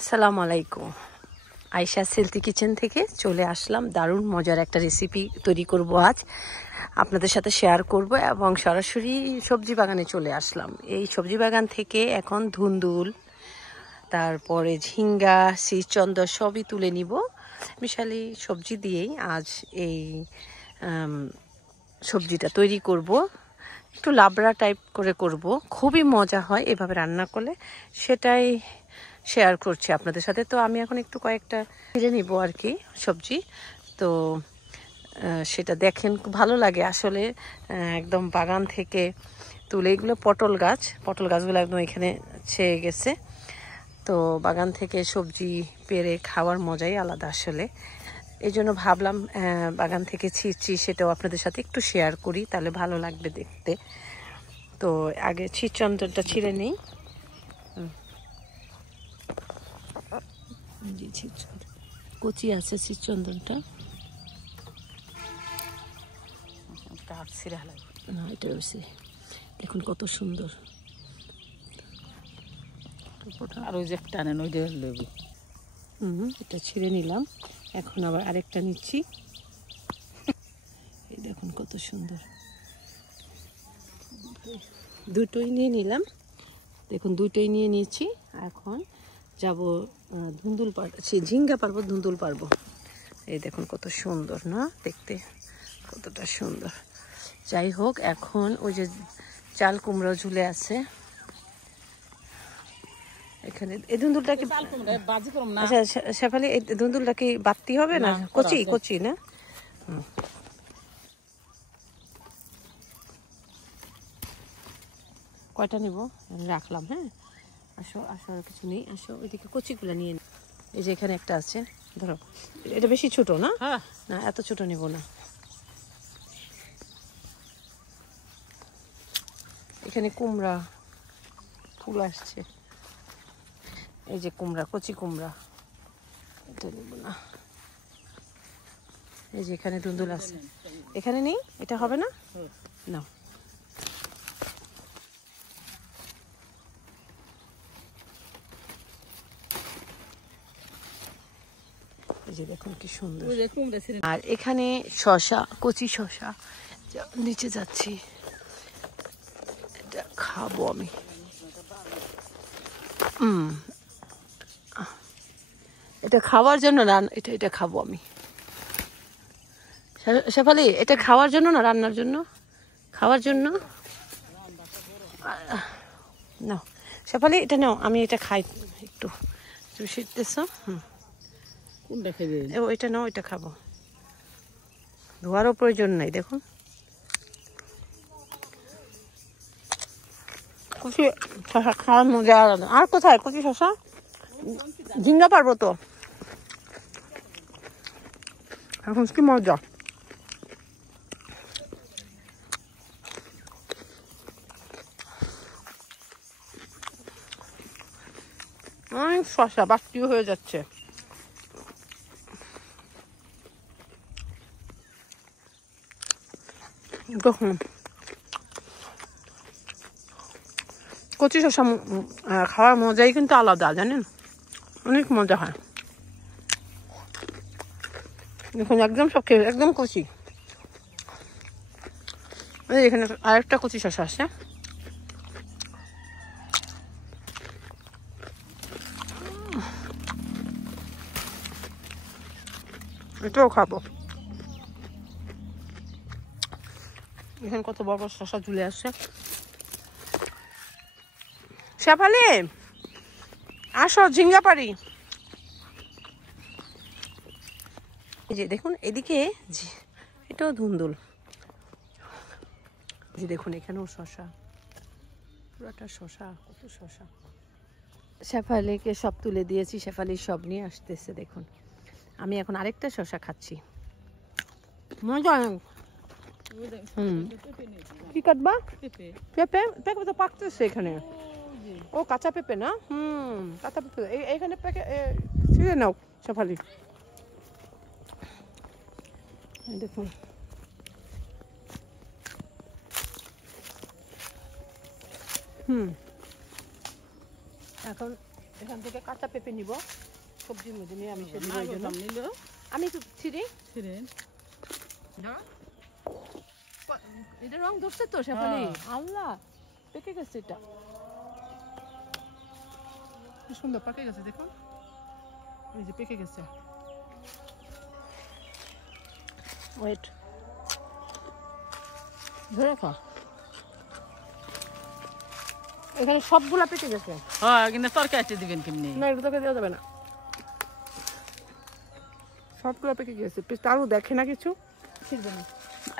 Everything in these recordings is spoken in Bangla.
আসসালামু আলাইকুম। আয়েশা হেলথি কিচেন থেকে চলে আসলাম। দারুণ মজার একটা রেসিপি তৈরি করব আজ, আপনাদের সাথে শেয়ার করব এবং সরাসরি সবজি বাগানে চলে আসলাম। এই সবজি বাগান থেকে এখন ধুন্দুল, তারপরে ঝিঙ্গা, শ্রীচন্দর সবই তুলে নিব। মিশালি সবজি দিয়েই আজ এই সবজিটা তৈরি করব। একটু লাবড়া টাইপ করে করব, খুবই মজা হয় এভাবে রান্না করলে, সেটাই শেয়ার করছি আপনাদের সাথে। তো আমি এখন একটু কয়েকটা ছিঁড়ে নিব আর কি সবজি। তো সেটা দেখেন, খুব ভালো লাগে আসলে, একদম বাগান থেকে তুলে। এগুলো পটল গাছগুলো একদম এখানে ছেয়ে গেছে। তো বাগান থেকে সবজি পেড়ে খাওয়ার মজাই আলাদা আসলে। এই জন্য ভাবলাম বাগান থেকে ছিঁড়ছি, সেটাও আপনাদের সাথে একটু শেয়ার করি, তাহলে ভালো লাগবে দেখতে। তো আগে শ্রীচন্দনটা ছিঁড়ে নিই। কচি আছে শ্রীচন্দনটা, এটা হয়েছে, দেখুন কত সুন্দর। আর ওই যে টানেন ওই যে লেবু, এটা ছিঁড়ে নিলাম। এখন আবার আরেকটা নিচ্ছি। এই দেখুন কত সুন্দর, দুটোই নিয়ে নিলাম। দেখুন দুটোই নিয়ে নিয়েছি। এখন যাব ধুন্দুল ঝিঙ্গা পারবো, ধুন্দুল পারবো। এই দেখুন কত সুন্দর না দেখতে, কতটা সুন্দর। যাই হোক, এখন ওই যে চাল কুমড়ো ঝুলে আছে এখানে। এই ধুন্দুলটা কি আচ্ছা শেফালি, এই ধুন্দুলটা কি বাড়তি হবে না? কচি না? কয়টা নিব রাখলাম। হ্যাঁ, আসো আর কিছু নেই, আসো ওইদিকে কচিগুলো নিয়ে নি। এই যে এখানে একটা আছে, ধরো। এটা বেশি ছোট না? না, এত ছোট নিব না। এখানে কুমড়া ফুল আসছে, এই যে কুমড়া, কচি কুমড়া, এটা নেব না। এই যে এখানে ধুন্দুল আছে, এখানে নেই, এটা হবে না? না, এই যে দেখুন কি সুন্দর। আর এখানে শসা, কচি শসা নিচে যাচ্ছি, এটা খাবো আমি। এটা খাওয়ার জন্য না, এটা খাবো আমি। শেফালি, এটা খাওয়ার জন্য না রান্নার জন্য? খাওয়ার জন্য না শেফালি, এটা নাও, আমি এটা খাই একটু। তুমি শিখতেছ? কোনটা খাইবে? এটা নাও, এটা খাবো। ধোয়ারও প্রয়োজন নাই, দেখুন। কচি শশা খাওয়ার মজা আলাদা। আর কোথায় কচি শশা? ঝিঙ্গা পারবো তো এখন, কি মজা। অনেক শশা বাড়তিও হয়ে যাচ্ছে। দেখুন কচি শশা খাওয়ার মজাই কিন্তু আলাদা, জানেন, অনেক মজা হয়। দেখুন একদম সব খেয়ে একদম কচি। এখানে আরেকটা কচি শশা আছে, এটাও খাবো। এখানে কত বড় বড় শশা ঝুলে আসছে। শেফালি, আসো ঝিঙ্গা পারি। এই যে দেখুন এদিকে, এটাও ধুন্দুল। যে দেখুন এখানেও শশা, পুরাটা শশা, কত শশা। শেফালিকে সব তুলে দিয়েছি, শেফালি সব নিয়ে আসতেছে। দেখুন আমি এখন আরেকটা শশা খাচ্ছি, মজা। কি কাটবা? পেঁপে? পেঁপে তো পাকতেছে এখানে। ও কাঁচা পেঁপে না? কাঁচা পেঁপে এইখানে ছিঁড়ে নাও শেফালি। দেখুন এখন এখান থেকে কাঁচা পেঁপে নিব সবজির মধ্যে নিয়ে আমি নিল আমি একটু ছিঁড়ি ছিলেন এটা রং ধরছে তো শেফালি আল্লাহ পেকে গেছে এটা কি সুন্দর পেকে গেছে দেখুন এই যে পেকে গেছে ওয়েট ধরে খা এখানে সবগুলা পেকে গেছে হ্যাঁ কিন্তু তরকারি দিবেন কেমনি না এটা তোকে দেওয়া যাবে না সবগুলো পেকে গেছে তারও দেখে না কিছু ছিড়বে না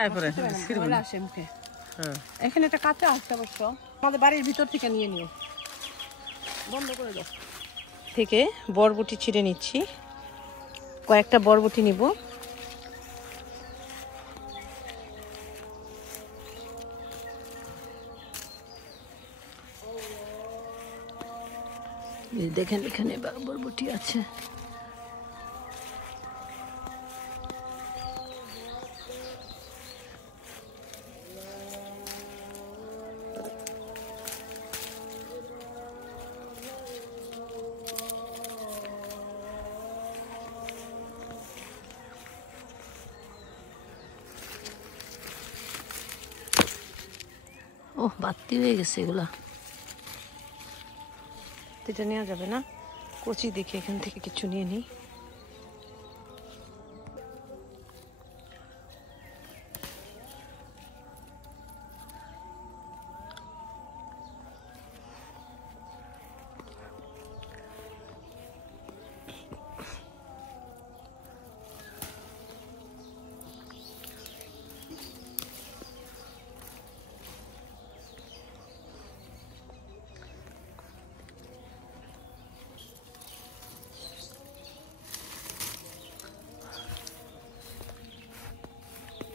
এরপরে ছিড়বেন আসে মুখে হ্যাঁ এখানে একটা কাঁচা আছে অবশ্য আমাদের বাড়ির ভিতর থেকে নিয়ে নিও বন্ধ করে দাও থেকে বরবটি ছিঁড়ে নিচ্ছি কয়েকটা বরবটি নিব দেখেন এখানে বরবটি আছে ওহ বাতি হয়ে গেছে এগুলা এটা নেওয়া যাবে না কচি দেখে এখান থেকে কিছু নিয়ে নিই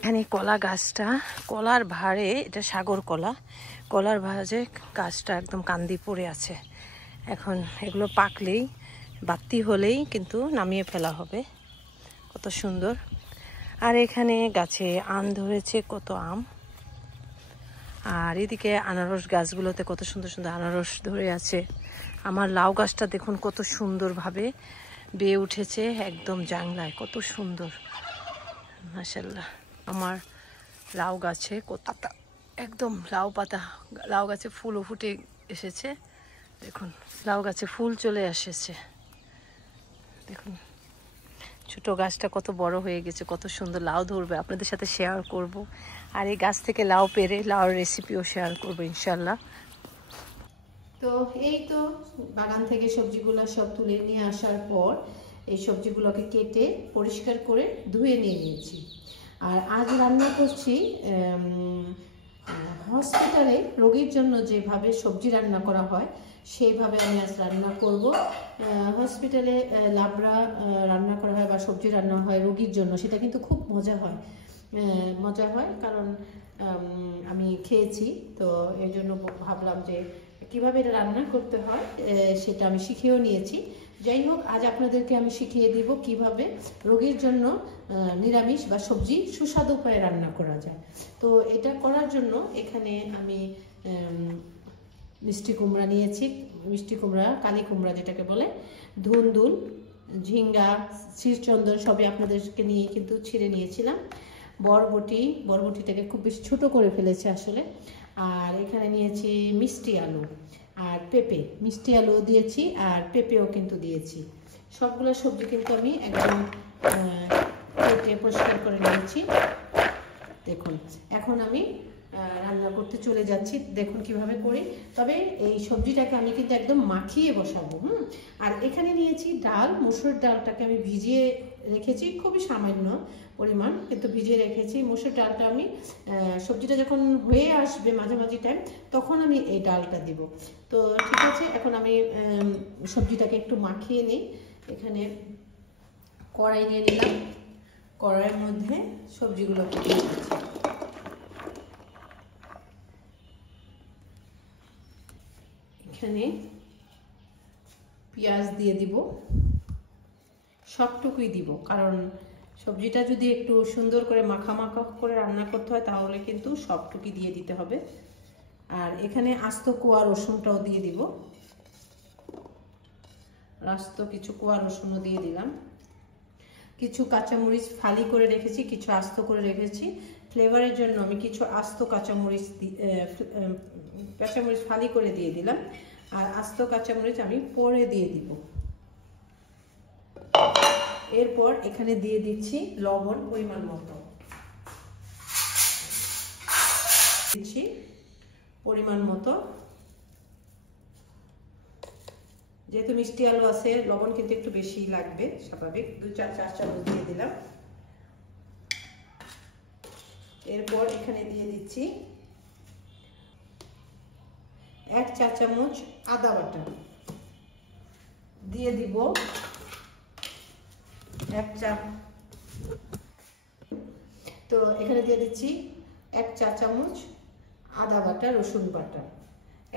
এখানে কলা গাছটা কলার ভারে এটা সাগর কলা কলার ভারে গাছটা একদম কান্দি পড়ে আছে এখন এগুলো পাকলেই বাতি হলেই কিন্তু নামিয়ে ফেলা হবে কত সুন্দর আর এখানে গাছে আম ধরেছে কত আম আর এদিকে আনারস গাছগুলোতে কত সুন্দর সুন্দর আনারস ধরে আছে আমার লাউ গাছটা দেখুন কত সুন্দরভাবে বেয়ে উঠেছে একদম জাংলায় কত সুন্দর মাশাআল্লাহ আমার লাউ গাছে কত একদম লাউ পাতা লাউ গাছে ফুলও ফুটে এসেছে দেখুন লাউ গাছে ফুল চলে এসেছে দেখুন ছোট গাছটা কত বড় হয়ে গেছে কত সুন্দর লাউ ধরবে আপনাদের সাথে শেয়ার করব আর এই গাছ থেকে লাউ পেরে লাউর রেসিপিও শেয়ার করব ইনশাআল্লাহ তো এই তো বাগান থেকে সবজিগুলো সব তুলে নিয়ে আসার পর এই সবজিগুলোকে কেটে পরিষ্কার করে ধুয়ে নিয়ে নিয়েছি আর আজ রান্না করছি হসপিটালে রোগীর জন্য যেভাবে সবজি রান্না করা হয় সেইভাবে আমি আজ রান্না করব হসপিটালে লাবড়া রান্না করা হয় বা সবজি রান্না হয় রোগীর জন্য সেটা কিন্তু খুব মজা হয় কারণ আমি খেয়েছি তো এই জন্য ভাবলাম যে কিভাবে এটা রান্না করতে হয় সেটা আমি শিখেও নিয়েছি যাই হোক আজ আপনাদেরকে আমি শিখিয়ে দিব কিভাবে রোগীর জন্য নিরামিষ বা সবজি সুস্বাদু উপায়ে রান্না করা যায় তো এটা করার জন্য এখানে আমি মিষ্টি কুমড়া নিয়েছি মিষ্টি কুমড়া কালি কুমড়া যেটাকে বলে ধুন্দুল ঝিঙ্গা শিরচন্দন সবই আপনাদেরকে নিয়ে কিন্তু ছিঁড়ে নিয়েছিলাম বরবটিটাকে খুব বেশি ছোটো করে ফেলেছে আসলে আর এখানে নিয়েছি মিষ্টি আলু আর পেঁপে মিষ্টি আলুও দিয়েছি আর পেঁপেও কিন্তু দিয়েছি সবগুলো সবজি কিন্তু আমি একদম কেটে পরিষ্কার করে নিয়েছি দেখুন এখন আমি রান্না করতে চলে যাচ্ছি দেখুন কিভাবে করি তবে এই সবজিটাকে আমি কিন্তু একদম মাখিয়ে বসাবো আর এখানে নিয়েছি ডাল মসুর ডালটাকে আমি ভিজিয়ে রেখেছি খুবই সামান্য পরিমাণ কিন্তু ভিজিয়ে রেখেছি মসুর ডালটা আমি সবজিটা যখন হয়ে আসবে মাঝামাঝি টাইম তখন আমি এই ডালটা দিব তো ঠিক আছে এখন আমি সবজিটাকে একটু মাখিয়ে নিই এখানে কড়াই নিয়ে নিলাম কড়াইয়ের মধ্যে সবজিগুলো দিয়ে দিচ্ছি এখানে পেঁয়াজ দিয়ে দিব সবটুকুই দিব কারণ সবজিটা যদি একটু সুন্দর করে মাখা মাখা করে রান্না করতে হয় তাহলে কিন্তু সবটুকুই দিয়ে দিতে হবে আর এখানে আস্ত কোয়া রসুনটাও দিয়ে দিব আস্ত কিছু কোয়া রসুনও দিয়ে দিলাম, কিছু কাঁচামরিচ ফালি করে রেখেছি, কিছু আস্ত করে রেখেছি। ফ্লেভারের জন্য আমি কিছু আস্ত কাঁচামরিচ ফালি করে দিয়ে দিলাম, আর আস্ত কাঁচামরিচ আমি পরে দিয়ে দিব। এরপর এখানে দিয়ে দিচ্ছি লবণ পরিমাণ মতো, দিচ্ছি পরিমাণ মতো। যেহেতু মিষ্টি আলু আছে, লবণ কিন্তু একটু বেশি লাগবে স্বাভাবিক, 2-4 চামচ দিয়ে দিলাম। এরপর এখানে দিয়ে দিচ্ছি 1 চা চামচ আদা বাটা, দিয়ে দিব 1 চা, তো এখানে দিয়ে দিচ্ছি 1 চা চামচ আদা বাটা, রসুন বাটা,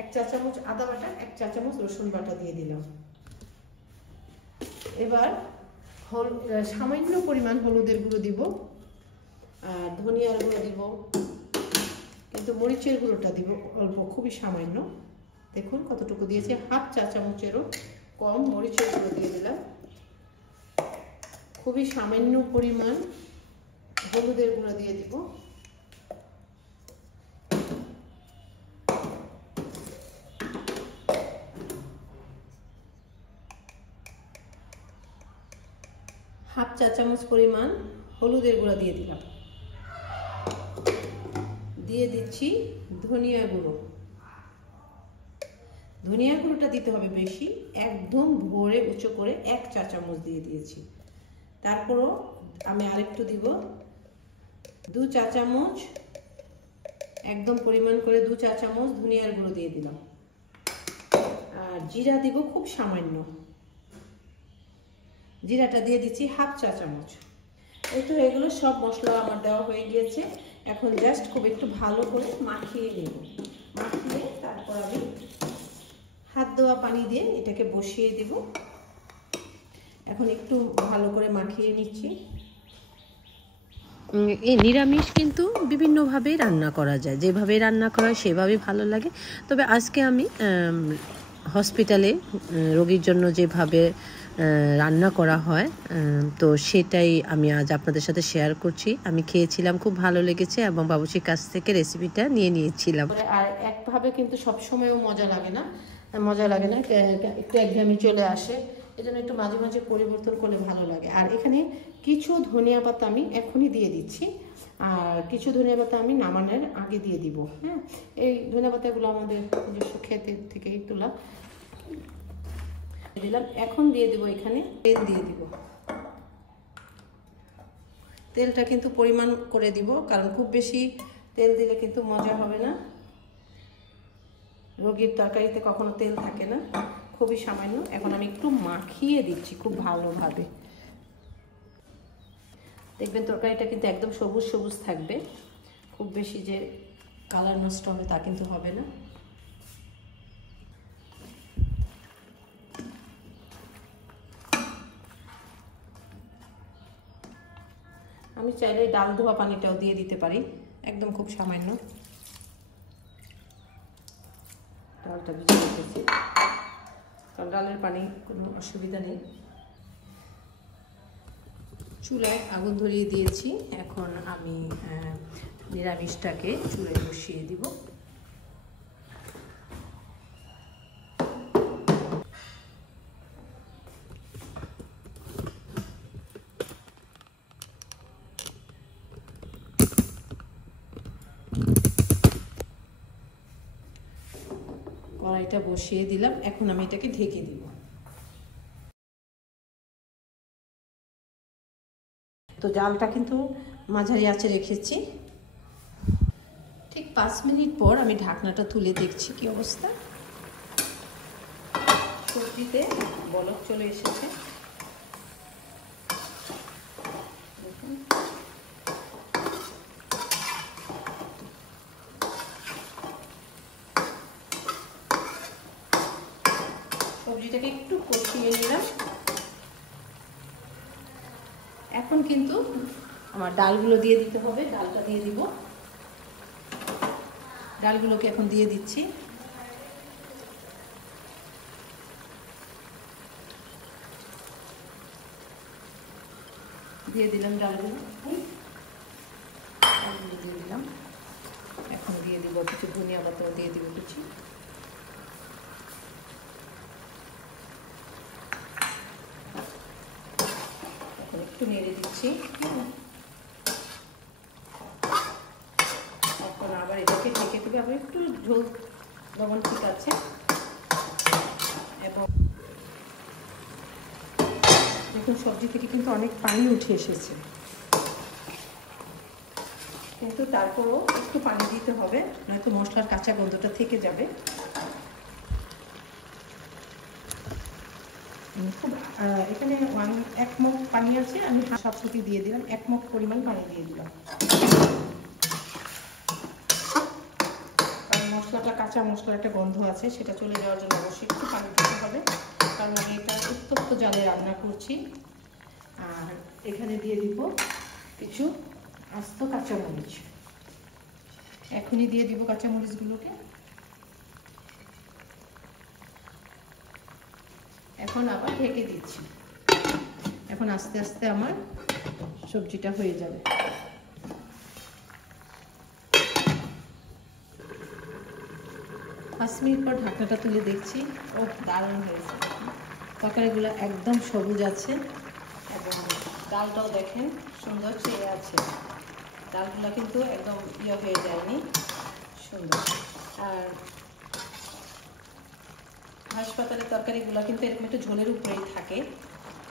1 চা চামচ আদা বাটা, 1 চা চামচ রসুন বাটা দিয়ে দিলাম। এবার সামান্য পরিমাণ হলুদের গুঁড়ো দিব, আর ধনিয়ার গুঁড়ো দিব, কিন্তু মরিচের গুঁড়োটা দিব অল্প, খুবই সামান্য। দেখুন কতটুকু দিয়েছি, 1/2 চা চামচেরও কম মরিচের গুঁড়ো দিয়ে দিলাম। খুবই সামান্য পরিমাণ হলুদের গুঁড়ো দিয়ে দিব। হাফ চা চামচ পরিমাণ হলুদের গুঁড়া দিয়ে দিলাম। দিয়ে দিচ্ছি ধনিয়া গুঁড়ো। ধনিয়া গুঁড়োটা দিতে হবে বেশি, একদম ভরে উঁচু করে 1 চা চামচ দিয়ে দিয়েছি। তারপরও আমি আরেকটু দিব, 2 চা চামচ, একদম পরিমাণ করে 2 চা চামচ ধনিয়ার গুঁড়ো দিয়ে দিলাম। আর জিরা দিব খুব সামান্য, জিরাটা দিয়ে দিচ্ছি 1/2 চা চামচ। এই তো এগুলো সব মশলা আমার দেওয়া হয়ে গিয়েছে। এখন জাস্ট খুব একটু ভালো করে মাখিয়ে নেব। মাখিয়ে তারপর আমি হাত ধোয়া পানি দিয়ে এটাকে বসিয়ে দেব। এখন একটু ভালো করে মাখিয়ে নিচ্ছি। এই নিরামিষ কিন্তু বিভিন্নভাবেই রান্না করা যায়, যেভাবে রান্না করা হয় সেভাবে ভালো লাগে। তবে আজকে আমি হসপিটালে রোগীর জন্য যেভাবে রান্না করা হয়, তো সেটাই আমি আজ আপনাদের সাথে শেয়ার করছি। আমি খেয়েছিলাম, খুব ভালো লেগেছে এবং বাবুর্চির কাছ থেকে রেসিপিটা নিয়ে নিয়েছিলাম। আর একভাবে কিন্তু সবসময়ও মজা লাগে না, একটু একঘেয়েমি চলে আসে, এজন্য একটু মাঝে মাঝে পরিবর্তন করলে ভালো লাগে। আর এখানে কিছু ধনিয়া পাতা আমি এখনই দিয়ে দিচ্ছি, আর কিছু ধনিয়া পাতা আমি নামানোর আগে দিয়ে দিব। হ্যাঁ, এই ধনিয়া পাতাগুলো আমাদের নিজস্ব ক্ষেতের থেকেই তোলা দিলাম। এখন দিয়ে দেবো এখানে তেল দিয়ে দিব। তেলটা কিন্তু পরিমাণ করে দিব, কারণ খুব বেশি তেল দিলে কিন্তু মজা হবে না। রোগীর তরকারিতে কখনো তেল থাকে না, খুবই সামান্য। এখন আমি একটু মাখিয়ে দিচ্ছি খুব ভালোভাবে। দেখবেন তরকারিটা কিন্তু একদম সবুজ সবুজ থাকবে, খুব বেশি যে কালার নষ্ট হবে তা কিন্তু হবে না। আমি চাইলে ডাল ধোয়া পানিটাও দিয়ে দিতে পারি, একদম খুব সামান্য। ডালটা ভিজিয়ে রেখেছি, কারণ ডালের পানি কোনো অসুবিধা নেই। চুলায় আগুন ধরিয়ে দিয়েছি। এখন আমি নিরামিষটাকে চুলায় বসিয়ে দিব। কড়াইটা বসিয়ে দিলাম, এখন আমি এটাকে ঢেকে দিব। তো জালটা কিন্তু মাঝারি আঁচে রেখেছি। ঠিক 5 মিনিট পর আমি ঢাকনাটা তুলে দেখছি কি অবস্থা। সবজিতে বলক চলে এসেছে। সবজিটাকে একটু কষিয়ে নিলাম। এখন কিন্তু আমার ডালগুলো দিয়ে দিতে হবে, ডালটা দিয়ে দিব। ডালগুলোকে এখন দিয়ে দিচ্ছি। দিয়ে দিলাম ডালগুলো, দিয়ে দিলাম। এখন দিয়ে দিব কিছু ধনিয়া পাতাও দিয়ে দিব কিছু। এখন একটু নেড়ে দিচ্ছি। এখন আবার এটাকে ঢেকে দেবে। আবার একটু ঝোল লবণ ঠিক আছে। এবং দেখুন সবজি থেকে কিন্তু অনেক পানি উঠে এসেছে, কিন্তু তারপরও একটু পানি দিতে হবে, নয়তো মশলার কাঁচা গন্ধটা থেকে যাবে। খুব এখানে 1 মগ পানি আছে, আমি সবসাথে দিয়ে দিলাম, 1 মগ পরিমাণ পানি দিয়ে দিলাম। কারণ মশলাটা কাঁচা মশলার একটা গন্ধ আছে, সেটা চলে যাওয়ার জন্য অবশ্যই একটু পানি দিতে হবে, কারণ আমি এটা উত্তপ্ত জালে রান্না করছি। আর এখানে দিয়ে দিব কিছু আস্ত কাঁচামরিচ। এখনই দিয়ে দিব কাঁচামরিচগুলোকে। এখন আবার ঢেকে দিচ্ছি। এখন আস্তে আস্তে আমার সবজিটা হয়ে যাবে। পাঁচ মিনিট পর ঢাকনাটা তুলে দেখছি, ও দারুণ হয়েছে। তরকারিগুলো একদম সবুজ আছে এবং ডালটাও দেখেন সুন্দর চেয়ে আছে। ডালগুলো কিন্তু একদম হয়ে যায়নি, সুন্দর। আর হাসপাতালের তরকারিগুলো কিন্তু এরকম একটা ঝোলের উপরেই থাকে,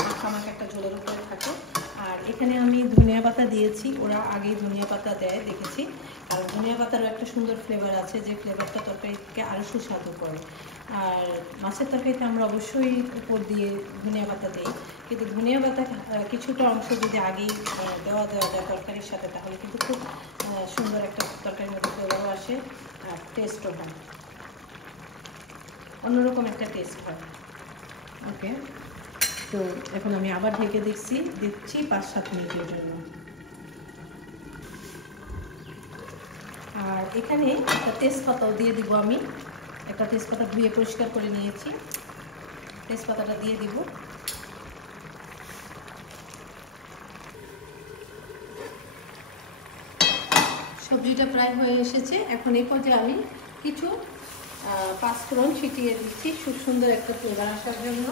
মাখামাখা একটা ঝোলের উপরে থাকে। আর এখানে আমি ধনিয়া পাতা দিয়েছি, ওরা আগেই ধনিয়া পাতা দেয় দেখেছি। আর ধনিয়া পাতারও একটা সুন্দর ফ্লেভার আছে, যে ফ্লেভারটা তরকারিকে আরও সুস্বাদু করে। আর মাছের তরকারিতে আমরা অবশ্যই উপর দিয়ে ধনিয়া পাতা দিই, কিন্তু ধনিয়া পাতা কিছুটা অংশ যদি আগেই দেওয়া যায় তরকারির সাথে, তাহলে কিন্তু খুব সুন্দর একটা তরকারির মধ্যে ফ্লেভারও আসে আর টেস্টও হয়, অন্যরকম একটা টেস্ট হয়। ওকে, তো এখন আমি আবার ঢেকে দিচ্ছি 5-7 মিনিটের জন্য। আর এখানে একটা তেজপাতাও দিয়ে দিব আমি। একটা তেজপাতা ধুয়ে পরিষ্কার করে নিয়েছি, তেজপাতাটা দিয়ে দিব। সবজিটা প্রায় হয়ে এসেছে। এখন এই পর্যায়ে আমি কিছু পাঁচফোড়ন ছিটিয়ে দিচ্ছি খুব সুন্দর একটা ফ্লেভার আসার জন্য।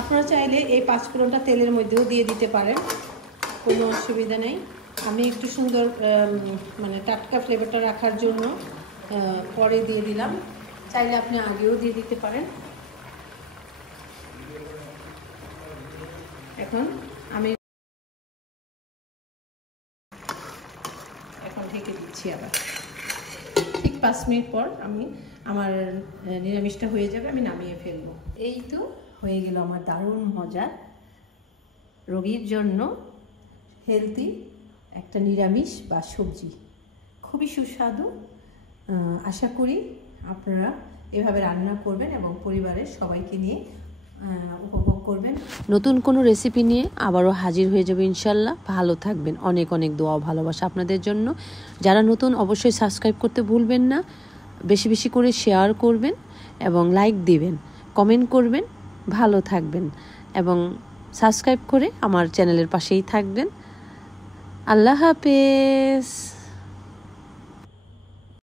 আপনারা চাইলে এই পাঁচফোড়নটা তেলের মধ্যেও দিয়ে দিতে পারেন, কোনো অসুবিধা নেই। আমি একটু সুন্দর মানে টাটকা ফ্লেভারটা রাখার জন্য পরে দিয়ে দিলাম, চাইলে আপনি আগেও দিয়ে দিতে পারেন। এখন ঢেকে দিচ্ছি আবার। ঠিক 5 মিনিট পর আমার নিরামিষটা হয়ে যাবে, আমি নামিয়ে ফেলবো। এই তো হয়ে গেল আমার দারুণ মজার, রোগীর জন্য হেলদি একটা নিরামিষ বা সবজি, খুবই সুস্বাদু। আশা করি আপনারা এভাবে রান্না করবেন এবং পরিবারের সবাইকে নিয়ে উপভোগ করবেন। নতুন কোনো রেসিপি নিয়ে আবারও হাজির হয়ে যাবে ইনশাল্লাহ। ভালো থাকবেন, অনেক অনেক দোয়া ভালোবাসা আপনাদের জন্য। যারা নতুন অবশ্যই সাবস্ক্রাইব করতে ভুলবেন না, বেশি বেশি করে শেয়ার করবেন এবং লাইক দিবেন, কমেন্ট করবেন। ভালো থাকবেন এবং সাবস্ক্রাইব করে আমার চ্যানেলের পাশেই থাকবেন। আল্লাহ হাফেজ।